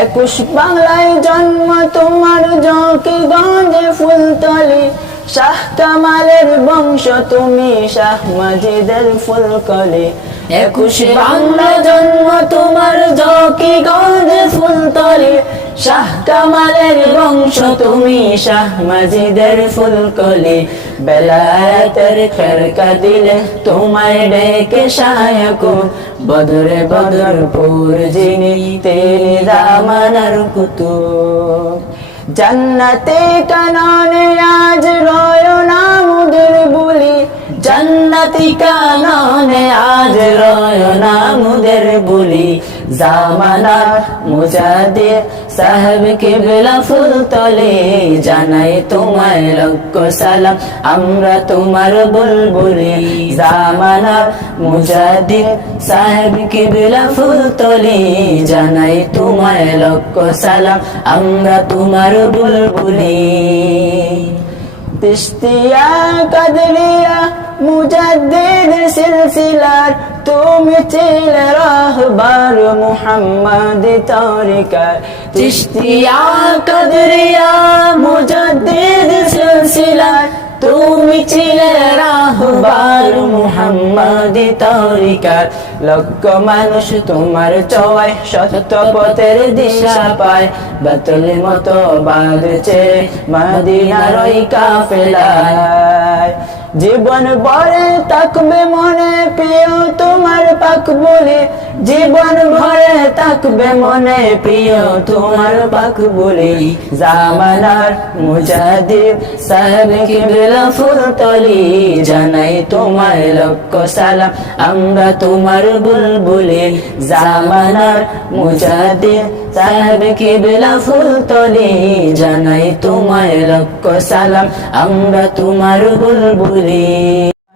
একুশ বাংলায় জন্ম তোমার, জকিগঞ্জে ফুলতলি। শাহ কামালের বংশ তুমি, শাহ মাজিদের ফুলকলি। একুশ বাংলায় জন্ম তোমার, জকিগঞ্জে ফুলতলি। শাহ কামালের বংশ তুমি, শাহ মাজিদের ফুলকলি। বেলায়েতের খেরকা দিলে তোমায় ডেকে শায়কুন, বদরে বদরপুর যিনি তিনি জামানার কুতুব। জান্নাতে কাননে আজ রয়না মুদের বুলি, জান্নাতি কাননে আজ রয়না মুদের বুলি। জামানার মুজাদ্দিদ সাহেব কিবলা ফুলতলি, জানাই তোমায় লক্ষ সালাম আমরা তোমার বুলবুলি। জামানার মুজাদ্দিদ সাহেব কিবলা ফুলতলি, জানাই তোমায় লক্ষ সালাম আমরা তোমার বুলবুলি। তিশতিয়া কাদরিয়া মুজাদ্দিদ সিলসিলার, তুমি ছিলে রাহবার মুহাম্মদ তরিকার। তিশতিয়া কাদরিয়া মুজাদ্দিদ সিলসিলার, তুমি ছিলে রাহবার মুহাম্মদ তরিকার। লক্ষ মানুষ তোমার চওয়ায় সত্য পথের দিশা পায়, বাতুল মতো বাঁধছে মদিনার ওই কাফেলায়। জীবন ভরে থাকবে মনে প্রিয় তোমার পাক বলে, জীবন ভরে থাকবে মনে প্রিয় তোমার পাক বলে। জামানার মুজাদ্দিদ সাহেব কিবলা ফুলতলি, জানাই তোমায় লক্ষ সালাম আমরা তোমার বুলবুলি। জামানার মুজাদ্দিদ সাহেব কিবলা ফুলতলি, জানাই তোমায় লক্ষ সালাম আমরা তোমার বুলবুলি।